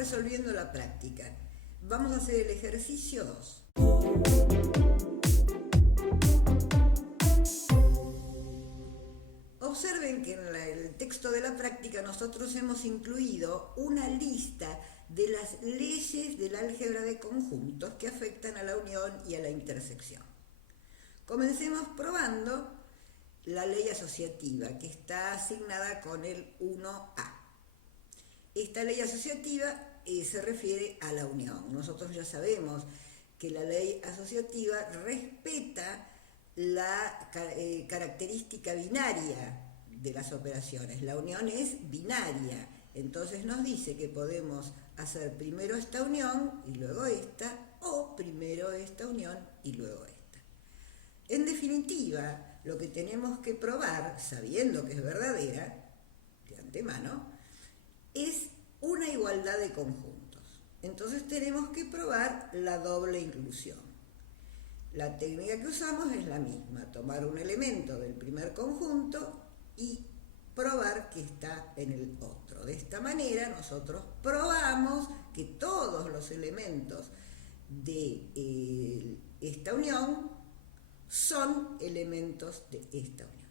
resolviendo la práctica. Vamos a hacer el ejercicio 2. Observen que en el texto de la práctica nosotros hemos incluido una lista de las leyes del álgebra de conjuntos que afectan a la unión y a la intersección. Comencemos probando la ley asociativa, que está asignada con el 1A. Esta ley asociativa se refiere a la unión. Nosotros ya sabemos que la ley asociativa respeta la característica binaria de las operaciones. La unión es binaria, entonces nos dice que podemos hacer primero esta unión y luego esta, o primero esta unión y luego esta. En definitiva, lo que tenemos que probar, sabiendo que es verdadera, de antemano, es una igualdad de conjuntos. Entonces tenemos que probar la doble inclusión. La técnica que usamos es la misma, tomar un elemento del primer conjunto y probar que está en el otro. De esta manera nosotros probamos que todos los elementos de esta unión son elementos de esta unión.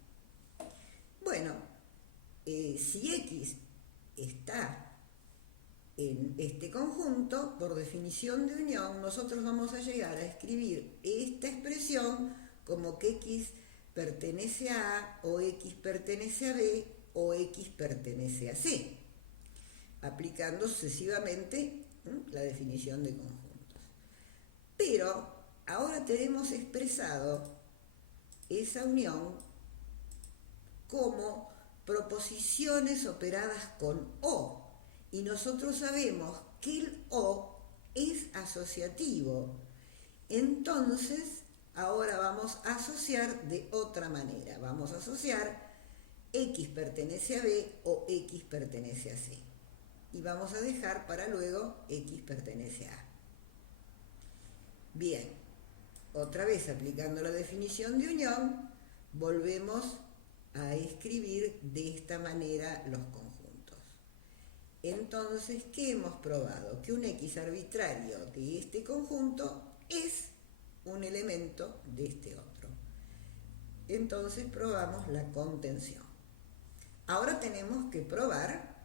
Bueno, si X está en este conjunto, por definición de unión, nosotros vamos a llegar a escribir esta expresión como que X pertenece a A, o X pertenece a B, o X pertenece a C, aplicando sucesivamente la definición de conjuntos. Pero ahora tenemos expresado esa unión como proposiciones operadas con O, y nosotros sabemos que el O es asociativo. Entonces, ahora vamos a asociar de otra manera. Vamos a asociar X pertenece a B o X pertenece a C. Y vamos a dejar para luego X pertenece a A. Bien, otra vez aplicando la definición de unión, volvemos a escribir de esta manera los conjuntos. Entonces, ¿qué hemos probado? Que un X arbitrario de este conjunto es un elemento de este otro. Entonces probamos la contención. Ahora tenemos que probar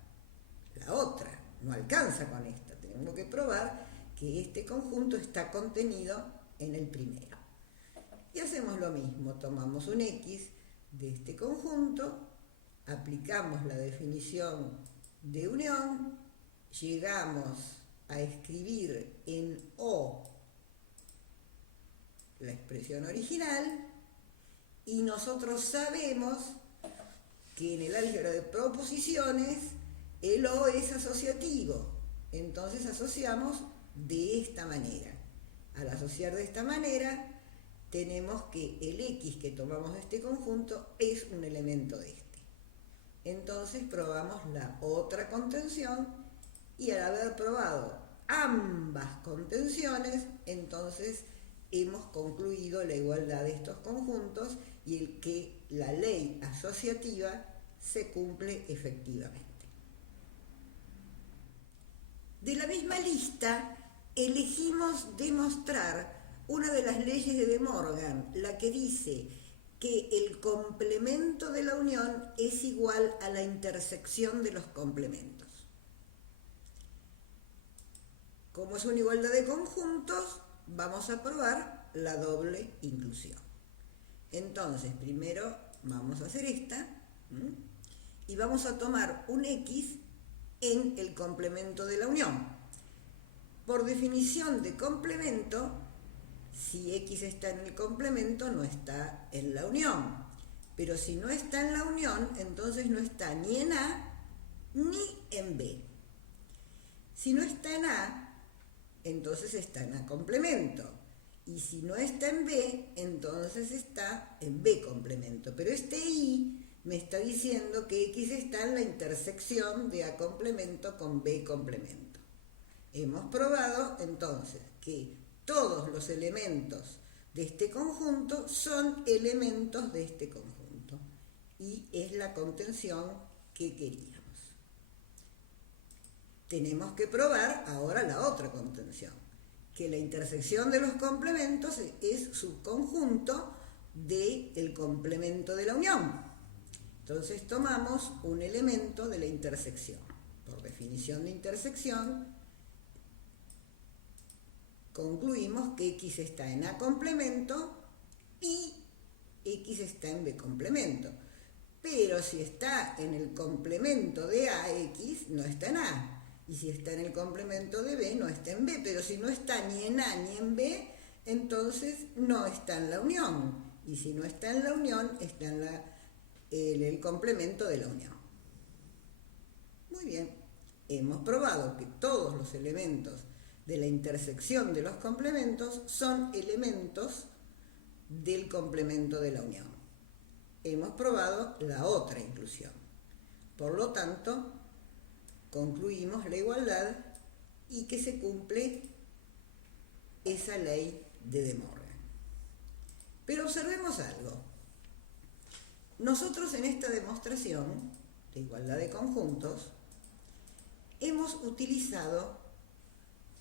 la otra. No alcanza con esta. Tenemos que probar que este conjunto está contenido en el primero. Y hacemos lo mismo. Tomamos un X de este conjunto, aplicamos la definición de unión, llegamos a escribir en O la expresión original, y nosotros sabemos que en el álgebra de proposiciones el O es asociativo. Entonces asociamos de esta manera. Al asociar de esta manera, tenemos que el X que tomamos de este conjunto es un elemento de este. Entonces probamos la otra contención, y al haber probado ambas contenciones, entonces hemos concluido la igualdad de estos conjuntos y el que la ley asociativa se cumple efectivamente. De la misma lista, elegimos demostrar una de las leyes de De Morgan, la que dice que el complemento de la unión es igual a la intersección de los complementos. Como es una igualdad de conjuntos, vamos a probar la doble inclusión. Entonces, primero vamos a hacer esta, y vamos a tomar un X en el complemento de la unión. Por definición de complemento, si X está en el complemento, no está en la unión. Pero si no está en la unión, entonces no está ni en A ni en B. Si no está en A, entonces está en A complemento. Y si no está en B, entonces está en B complemento. Pero este I me está diciendo que X está en la intersección de A complemento con B complemento. Hemos probado entonces que todos los elementos de este conjunto son elementos de este conjunto, y es la contención que queríamos. tenemos que probar ahora la otra contención, que la intersección de los complementos es subconjunto del complemento de la unión. Entonces tomamos un elemento de la intersección. Por definición de intersección, concluimos que X está en A complemento y X está en B complemento. Pero si está en el complemento de A, X no está en A. Y si está en el complemento de B, no está en B. Pero si no está ni en A ni en B, entonces no está en la unión. Y si no está en la unión, está en el complemento de la unión. Muy bien. Hemos probado que todos los elementos de la intersección de los complementos son elementos del complemento de la unión. Hemos probado la otra inclusión. Por lo tanto, concluimos la igualdad y que se cumple esa ley de De Morgan. Pero observemos algo. Nosotros en esta demostración de igualdad de conjuntos hemos utilizado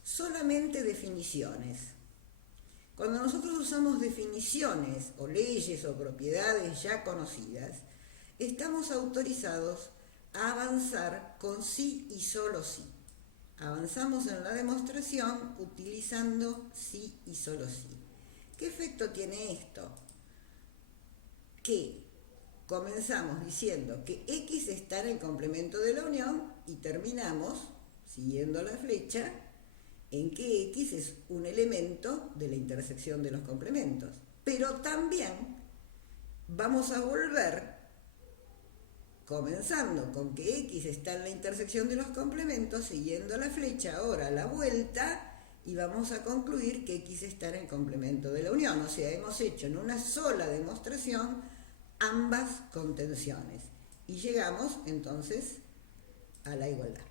solamente definiciones. Cuando nosotros usamos definiciones o leyes o propiedades ya conocidas, estamos autorizados a avanzar con sí y solo sí. Avanzamos en la demostración utilizando sí y solo sí. ¿Qué efecto tiene esto? Que comenzamos diciendo que X está en el complemento de la unión y terminamos, siguiendo la flecha, en que X es un elemento de la intersección de los complementos. Pero también vamos a volver, comenzando con que X está en la intersección de los complementos, siguiendo la flecha, ahora la vuelta, y vamos a concluir que X está en el complemento de la unión. O sea, hemos hecho en una sola demostración ambas contenciones. Y llegamos entonces a la igualdad.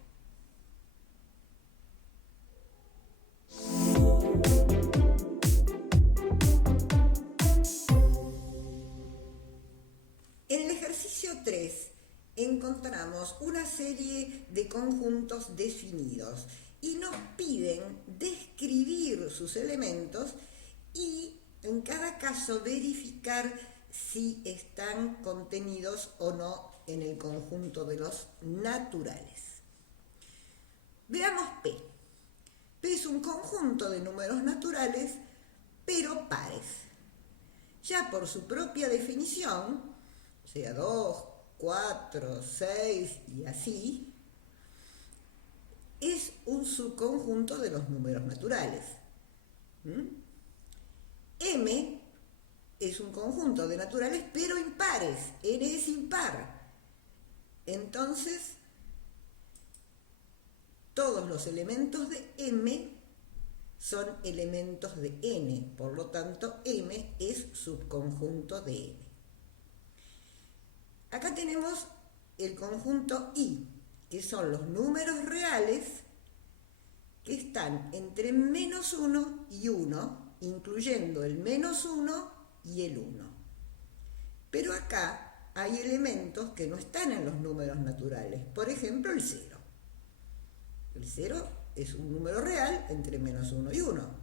En el ejercicio 3 encontramos una serie de conjuntos definidos y nos piden describir sus elementos y en cada caso verificar si están contenidos o no en el conjunto de los naturales. Veamos P. P es un conjunto de números naturales, pero pares. Ya por su propia definición, o sea, 2, 4, 6 y así, es un subconjunto de los números naturales. M es un conjunto de naturales, pero impares. N es impar. Entonces, todos los elementos de M son elementos de N. Por lo tanto, M es subconjunto de N. Acá tenemos el conjunto I, que son los números reales que están entre -1 y 1, incluyendo el -1 y el 1. Pero acá hay elementos que no están en los números naturales. Por ejemplo, el 0. El 0 es un número real entre -1 y 1.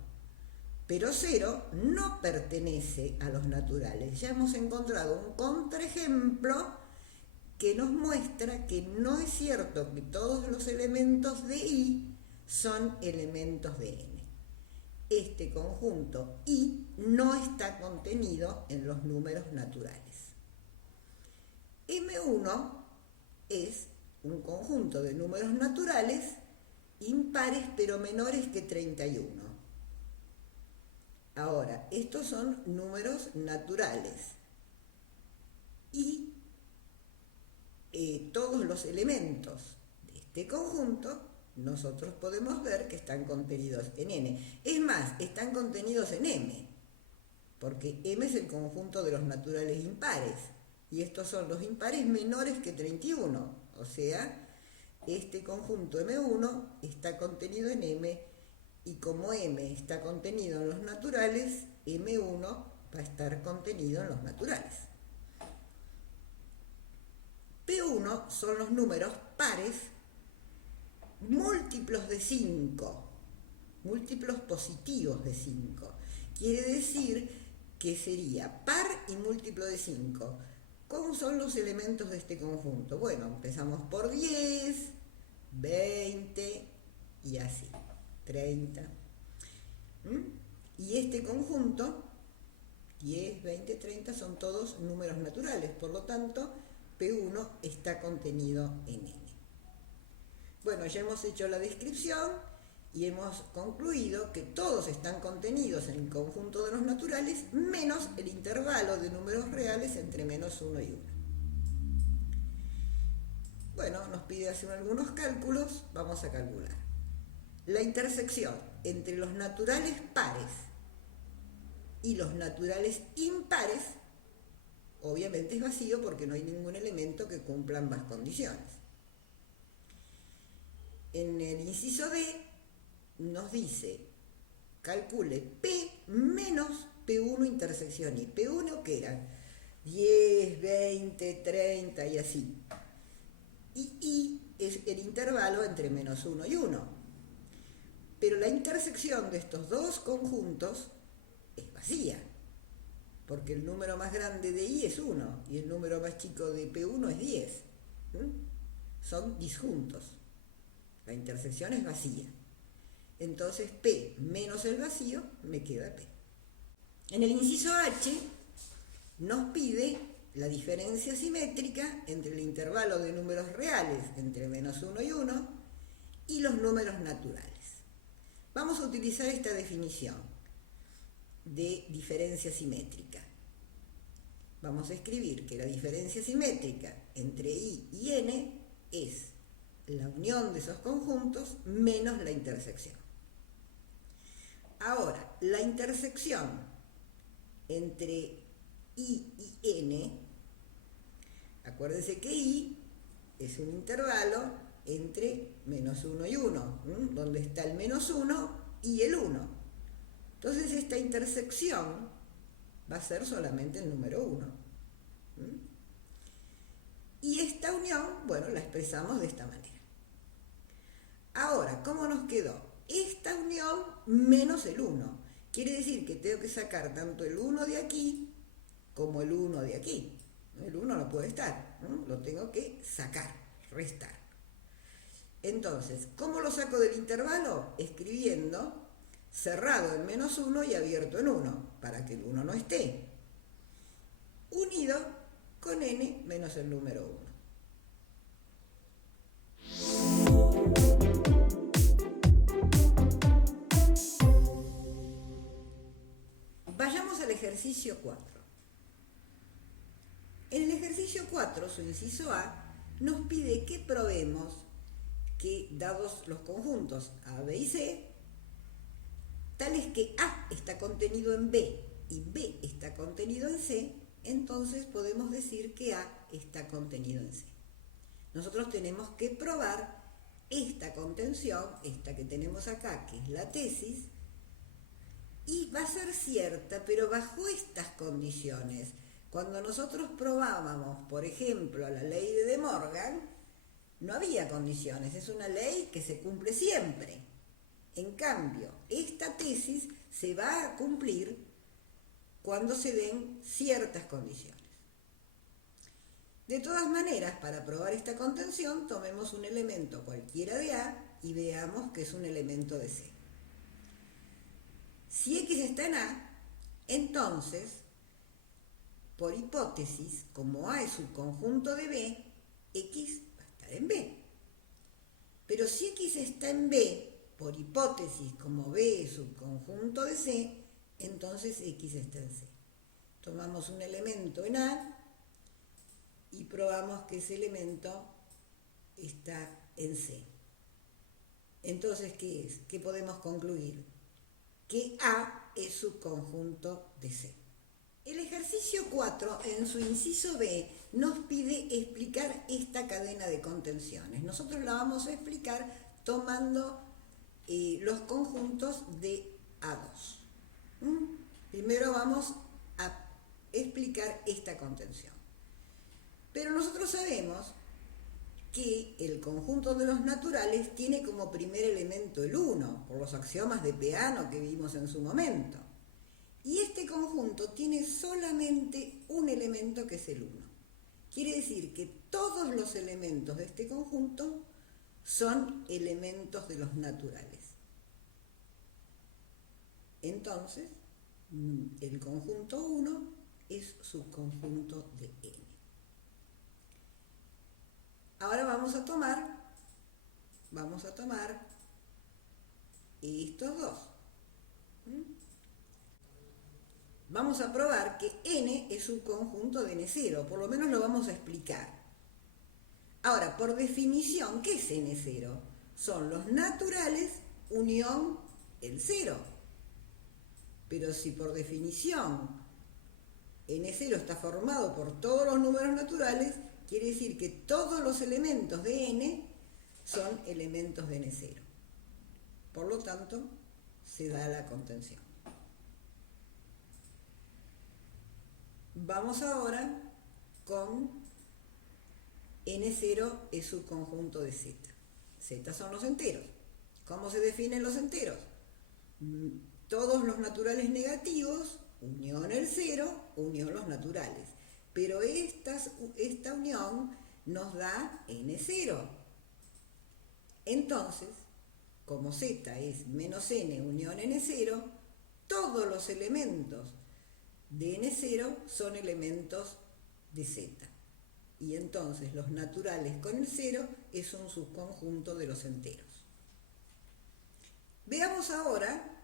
Pero 0 no pertenece a los naturales. Ya hemos encontrado un contraejemplo que nos muestra que no es cierto que todos los elementos de I son elementos de N. Este conjunto I no está contenido en los números naturales. M1 es un conjunto de números naturales impares pero menores que 31. Ahora, estos son números naturales y todos los elementos de este conjunto nosotros podemos ver que están contenidos en N. Es más, están contenidos en M, porque M es el conjunto de los naturales impares, y estos son los impares menores que 31. O sea, este conjunto M1 está contenido en M, y como M está contenido en los naturales, M1 va a estar contenido en los naturales. P1 son los números pares múltiplos de 5, múltiplos positivos de 5. Quiere decir que sería par y múltiplo de 5. ¿Cómo son los elementos de este conjunto? Bueno, empezamos por 10, 20 y así, 30. Y este conjunto, 10, 20, 30, son todos números naturales, por lo tanto, P1 está contenido en N. Bueno, ya hemos hecho la descripción y hemos concluido que todos están contenidos en el conjunto de los naturales, menos el intervalo de números reales entre menos 1 y 1. Bueno, nos pide hacer algunos cálculos, vamos a calcular. La intersección entre los naturales pares y los naturales impares, obviamente es vacío porque no hay ningún elemento que cumpla ambas condiciones. En el inciso D nos dice, calcule P menos P1 intersección I. P1 que era 10, 20, 30 y así. Y I es el intervalo entre menos 1 y 1. Pero la intersección de estos dos conjuntos es vacía, porque el número más grande de I es 1 y el número más chico de P1 es 10. Son disjuntos. La intersección es vacía. Entonces P menos el vacío me queda P. En el inciso H nos pide la diferencia simétrica entre el intervalo de números reales entre menos 1 y 1 y los números naturales. Vamos a utilizar esta definición de diferencia simétrica. Vamos a escribir que la diferencia simétrica entre I y N es la unión de esos conjuntos menos la intersección. Ahora, la intersección entre I y N, acuérdense que I es un intervalo entre menos 1 y 1, donde está el menos 1 y el 1. Entonces esta intersección va a ser solamente el número 1. Y esta unión, bueno, la expresamos de esta manera. Ahora, ¿cómo nos quedó? Esta unión menos el 1. Quiere decir que tengo que sacar tanto el 1 de aquí como el 1 de aquí. El 1 no puede estar, lo tengo que sacar, restar. Entonces, ¿cómo lo saco del intervalo? Escribiendo cerrado en menos 1 y abierto en 1, para que el 1 no esté. Unido con N menos el número 1. Vayamos al ejercicio 4. En el ejercicio 4, su inciso A, nos pide que probemos que, dados los conjuntos A, B y C, tales que A está contenido en B y B está contenido en C, entonces podemos decir que A está contenido en C. Nosotros tenemos que probar esta contención, esta que tenemos acá, que es la tesis, y va a ser cierta, pero bajo estas condiciones. Cuando nosotros probábamos, por ejemplo, la ley de De Morgan, no había condiciones, es una ley que se cumple siempre. En cambio, esta tesis se va a cumplir cuando se den ciertas condiciones. De todas maneras, para probar esta contención, tomemos un elemento cualquiera de A y veamos que es un elemento de C. Si X está en A, entonces, por hipótesis, como A es subconjunto de B, X va a estar en B. Pero si X está en B, por hipótesis, como B es subconjunto de C, entonces X está en C. Tomamos un elemento en A y probamos que ese elemento está en C. Entonces, ¿qué es? ¿Qué podemos concluir? Que A es subconjunto de C. El ejercicio 4, en su inciso B, nos pide explicar esta cadena de contenciones. Nosotros la vamos a explicar tomando los conjuntos de A2. Primero vamos a explicar esta contención. Pero nosotros sabemos que el conjunto de los naturales tiene como primer elemento el 1, por los axiomas de Peano que vimos en su momento. Y este conjunto tiene solamente un elemento que es el 1. Quiere decir que todos los elementos de este conjunto son elementos de los naturales. Entonces, el conjunto 1 es subconjunto de N. Ahora vamos a tomar estos dos. Vamos a probar que N es subconjunto de N0, por lo menos lo vamos a explicar. Ahora, por definición, ¿qué es N0? Son los naturales unión el 0. Pero si por definición N0 está formado por todos los números naturales, quiere decir que todos los elementos de N son elementos de N0. Por lo tanto, se da la contención. Vamos ahora con N0 es subconjunto de Z. Z son los enteros. ¿Cómo se definen los enteros? Todos los naturales negativos, unión el 0, unión los naturales. Pero esta unión nos da N0. Entonces, como Z es menos N unión N0, todos los elementos de N0 son elementos de Z. Y entonces los naturales con el 0 es un subconjunto de los enteros. Veamos ahora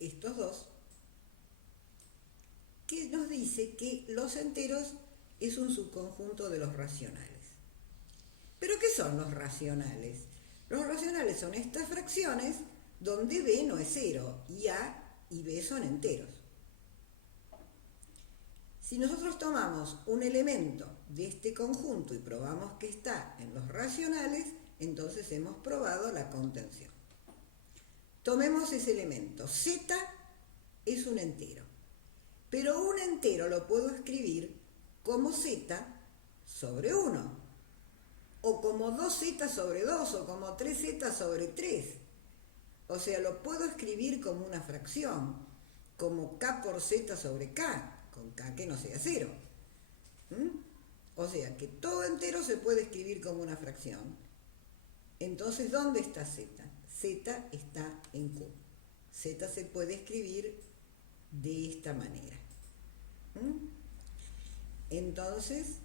estos dos, que nos dice que los enteros es un subconjunto de los racionales. ¿Pero qué son los racionales? Los racionales son estas fracciones donde B no es 0 y A y B son enteros. Si nosotros tomamos un elemento de este conjunto y probamos que está en los racionales, entonces hemos probado la contención. Tomemos ese elemento. Z es un entero, pero un entero lo puedo escribir como Z sobre 1, o como 2Z sobre 2, o como 3Z sobre 3. O sea, lo puedo escribir como una fracción, como K por Z sobre K, con K que no sea 0. O sea, que todo entero se puede escribir como una fracción. Entonces, ¿dónde está Z? Z está en Q. Z se puede escribir de esta manera. Entonces,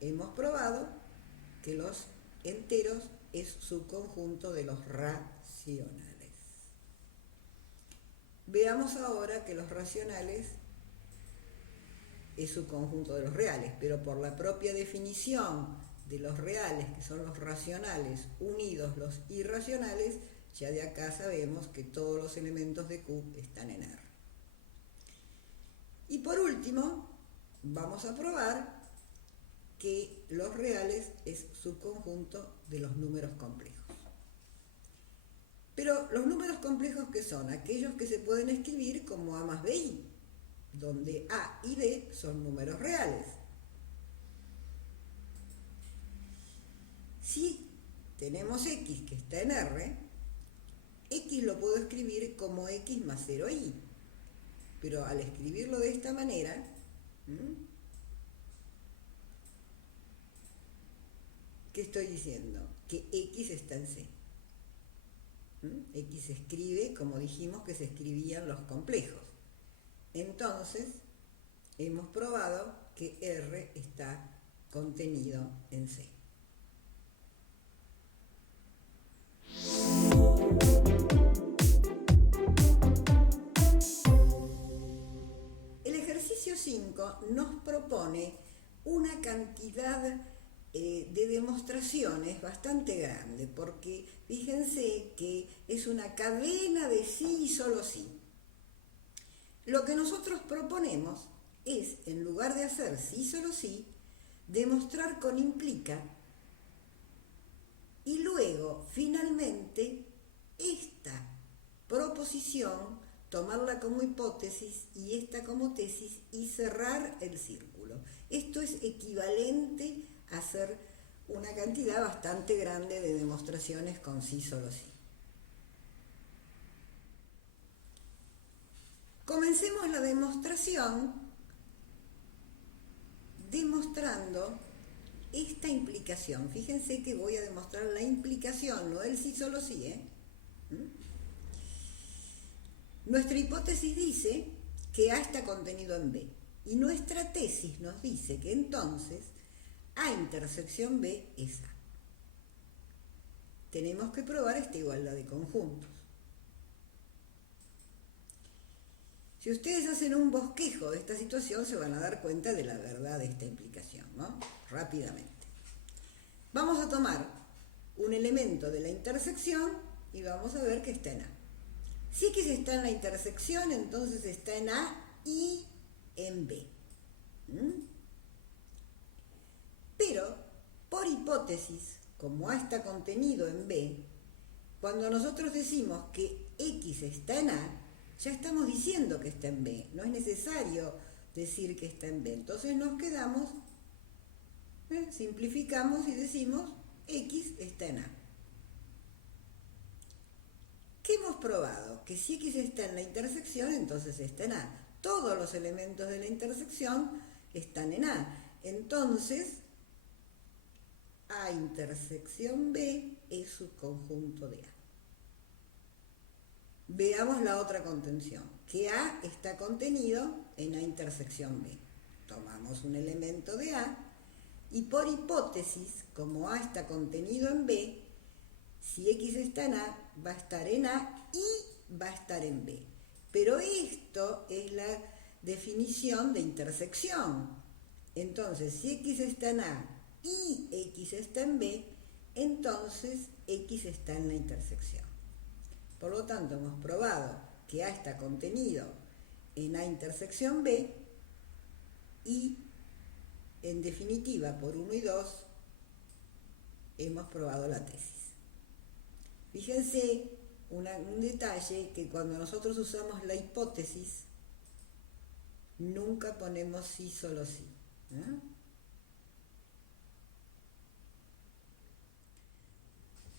hemos probado que los enteros es subconjunto de los racionales. Veamos ahora que los racionales es subconjunto de los reales, pero por la propia definición de los reales, que son los racionales unidos los irracionales, ya de acá sabemos que todos los elementos de Q están en R. Y por último, vamos a probar que los reales es subconjunto de los números complejos. Pero los números complejos, ¿qué son? Aquellos que se pueden escribir como A más BI, donde A y B son números reales. Si tenemos X que está en R, X lo puedo escribir como X más 0i. Pero al escribirlo de esta manera, ¿qué estoy diciendo? Que X está en C. X se escribe como dijimos que se escribían los complejos. Entonces, hemos probado que R está contenido en C. El ejercicio 5 nos propone una cantidad de demostraciones bastante grande, porque fíjense que es una cadena de sí y solo sí. Lo que nosotros proponemos es, en lugar de hacer sí y solo sí, demostrar con implica y luego, finalmente, esta proposición tomarla como hipótesis y esta como tesis y cerrar el círculo. Esto es equivalente a hacer una cantidad bastante grande de demostraciones con sí, solo sí. Comencemos la demostración demostrando esta implicación. Fíjense que voy a demostrar la implicación, no el sí, solo sí, ¿eh? Nuestra hipótesis dice que A está contenido en B y nuestra tesis nos dice que entonces A intersección B es A. Tenemos que probar esta igualdad de conjuntos. Si ustedes hacen un bosquejo de esta situación se van a dar cuenta de la verdad de esta implicación, ¿no? Rápidamente. Vamos a tomar un elemento de la intersección y vamos a ver que está en A. Si X está en la intersección, entonces está en A y en B. Pero, por hipótesis, como A está contenido en B, cuando nosotros decimos que X está en A, ya estamos diciendo que está en B. No es necesario decir que está en B. Entonces nos quedamos, simplificamos y decimos X está en A. ¿Qué hemos probado? Que si X está en la intersección, entonces está en A. Todos los elementos de la intersección están en A. Entonces, A intersección B es subconjunto de A. Veamos la otra contención, que A está contenido en A intersección B. Tomamos un elemento de A y por hipótesis, como A está contenido en B, si X está en A, va a estar en A y va a estar en B. Pero esto es la definición de intersección. Entonces, si X está en A y X está en B, entonces X está en la intersección. Por lo tanto, hemos probado que A está contenido en A intersección B y, en definitiva, por 1 y 2, hemos probado la tesis. Fíjense un detalle, que cuando nosotros usamos la hipótesis, nunca ponemos sí, solo sí.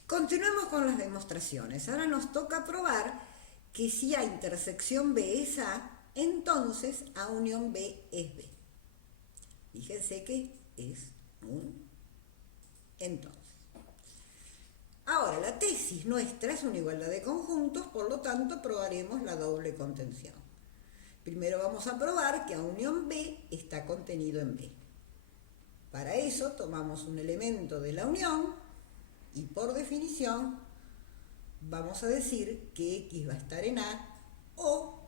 Continuemos con las demostraciones. Ahora nos toca probar que si A intersección B es A, entonces A unión B es B. Fíjense que es un entonces. Ahora, la tesis nuestra es una igualdad de conjuntos, por lo tanto probaremos la doble contención. Primero vamos a probar que A unión B está contenido en B. Para eso tomamos un elemento de la unión y por definición vamos a decir que X va a estar en A o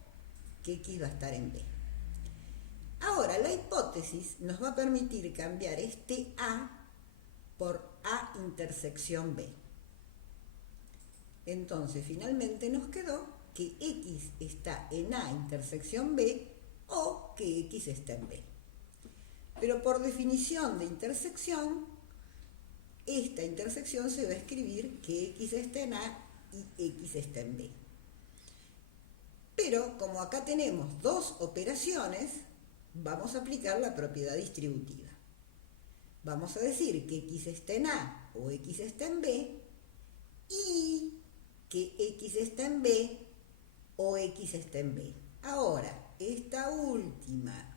que X va a estar en B. Ahora, la hipótesis nos va a permitir cambiar este A por A intersección B. Entonces, finalmente nos quedó que X está en A intersección B o que X está en B. Pero por definición de intersección, esta intersección se va a escribir que X está en A y X está en B. Pero como acá tenemos dos operaciones, vamos a aplicar la propiedad distributiva. Vamos a decir que X está en A o X está en B y que X está en B o X está en B. Ahora, esta última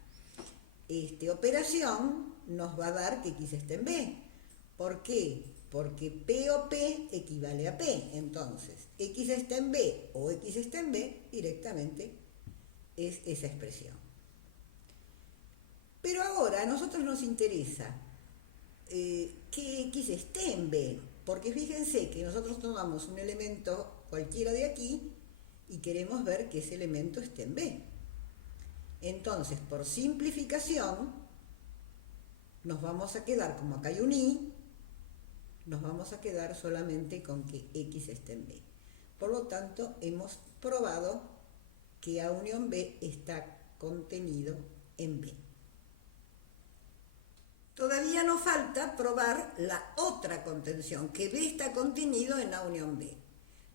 operación nos va a dar que X está en B. ¿Por qué? Porque P o P equivale a P. Entonces, X está en B o X está en B directamente es esa expresión. Pero ahora a nosotros nos interesa que X esté en B, porque fíjense que nosotros tomamos un elemento cualquiera de aquí y queremos ver que ese elemento esté en B. Entonces, por simplificación, nos vamos a quedar, como acá hay un I, nos vamos a quedar solamente con que X esté en B. Por lo tanto, hemos probado que A unión B está contenido en B. Todavía nos falta probar la otra contención, que B está contenido en A unión B.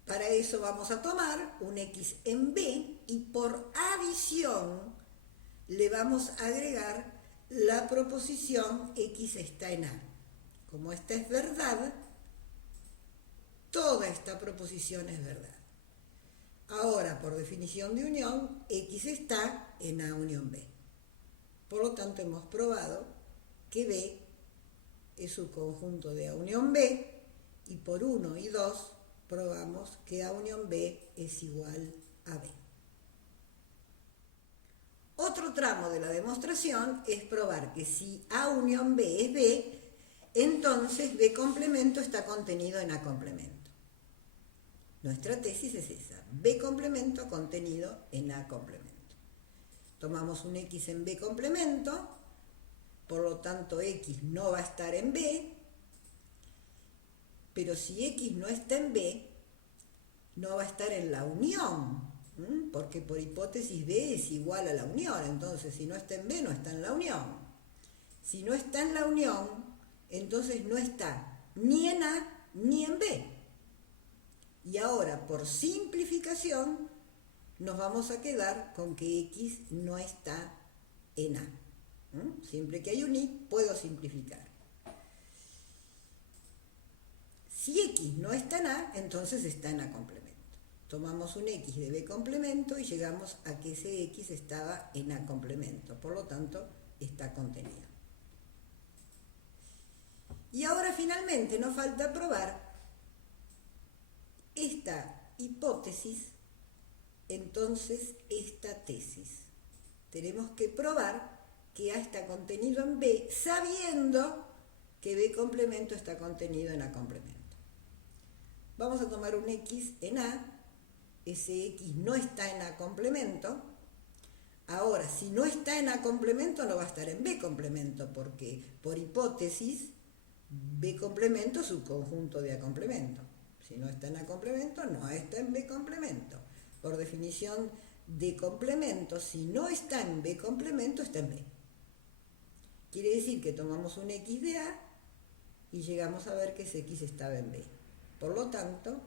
Para eso vamos a tomar un X en B y por adición le vamos a agregar la proposición X está en A. Como esta es verdad, toda esta proposición es verdad. Ahora, por definición de unión, X está en A unión B. Por lo tanto, hemos probado que B es subconjunto de A unión B, y por 1 y 2 probamos que A unión B es igual a B. Otro tramo de la demostración es probar que si A unión B es B, entonces B complemento está contenido en A complemento. Nuestra tesis es esa, B complemento contenido en A complemento. Tomamos un X en B complemento, por lo tanto X no va a estar en B, pero si X no está en B, no va a estar en la unión, porque por hipótesis B es igual a la unión, entonces si no está en B, no está en la unión. Si no está en la unión, entonces no está ni en A ni en B. Y ahora, por simplificación, nos vamos a quedar con que X no está en A. Siempre que hay un I, puedo simplificar. Si X no está en A, entonces está en A complemento. Tomamos un X de B complemento y llegamos a que ese X estaba en A complemento. Por lo tanto, está contenido. Y ahora finalmente nos falta probar esta hipótesis, entonces esta tesis. Tenemos que probar que A está contenido en B, sabiendo que B complemento está contenido en A complemento. Vamos a tomar un X en A, ese X no está en A complemento. Ahora, si no está en A complemento, no va a estar en B complemento, porque por hipótesis, B complemento es subconjunto de A complemento. Si no está en A complemento, no está en B complemento. Por definición de complemento, si no está en B complemento, está en B. Quiere decir que tomamos un X de A y llegamos a ver que ese X estaba en B. Por lo tanto,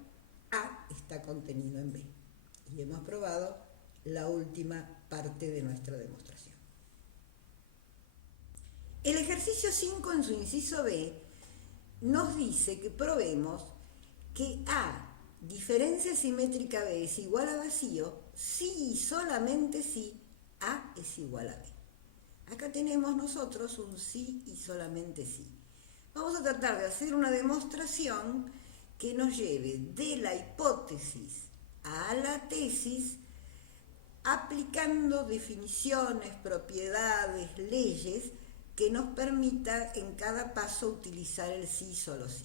A está contenido en B. Y hemos probado la última parte de nuestra demostración. El ejercicio 5 en su inciso B nos dice que probemos que A, diferencia simétrica B, es igual a vacío si y solamente si A es igual a B. Acá tenemos nosotros un sí y solamente sí. Vamos a tratar de hacer una demostración que nos lleve de la hipótesis a la tesis, aplicando definiciones, propiedades, leyes que nos permita en cada paso utilizar el sí y solo sí.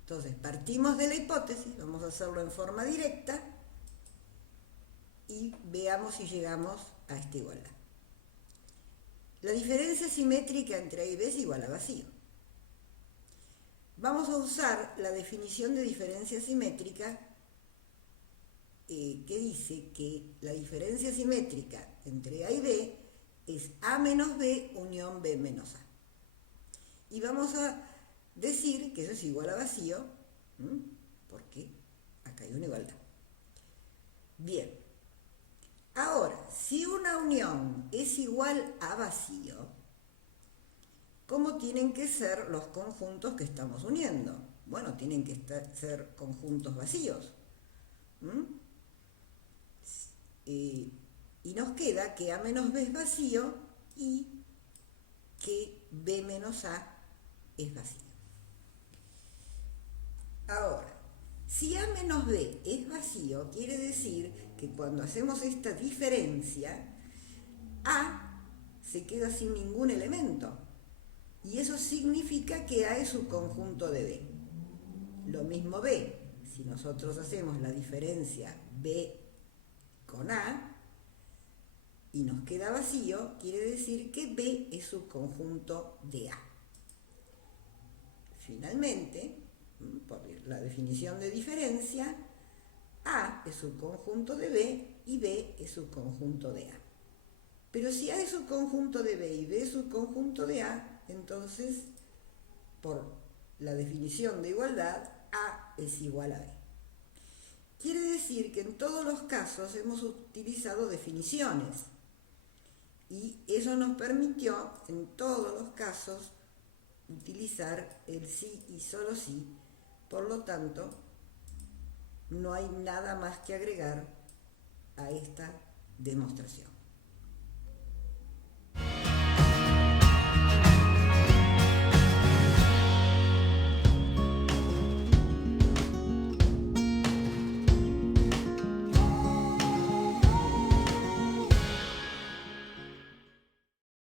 Entonces, partimos de la hipótesis, vamos a hacerlo en forma directa y veamos si llegamos a esta igualdad. La diferencia simétrica entre A y B es igual a vacío. Vamos a usar la definición de diferencia simétrica que dice que la diferencia simétrica entre A y B es A menos B unión B menos A. Y vamos a decir que eso es igual a vacío, porque acá hay una igualdad. Bien, ahora, si una unión es igual a vacío, ¿cómo tienen que ser los conjuntos que estamos uniendo? Bueno, tienen que ser conjuntos vacíos. Y nos queda que A menos B es vacío y que B menos A es vacío. Ahora, si A menos B es vacío, quiere decir que cuando hacemos esta diferencia, A se queda sin ningún elemento. Y eso significa que A es subconjunto de B. Lo mismo B. Si nosotros hacemos la diferencia B con A y nos queda vacío, quiere decir que B es subconjunto de A. Finalmente, por la definición de diferencia, A es subconjunto de B y B es subconjunto de A. Pero si A es subconjunto de B y B es subconjunto de A, entonces, por la definición de igualdad, A es igual a B. Quiere decir que en todos los casos hemos utilizado definiciones y eso nos permitió en todos los casos utilizar el sí y solo sí. Por lo tanto, no hay nada más que agregar a esta demostración.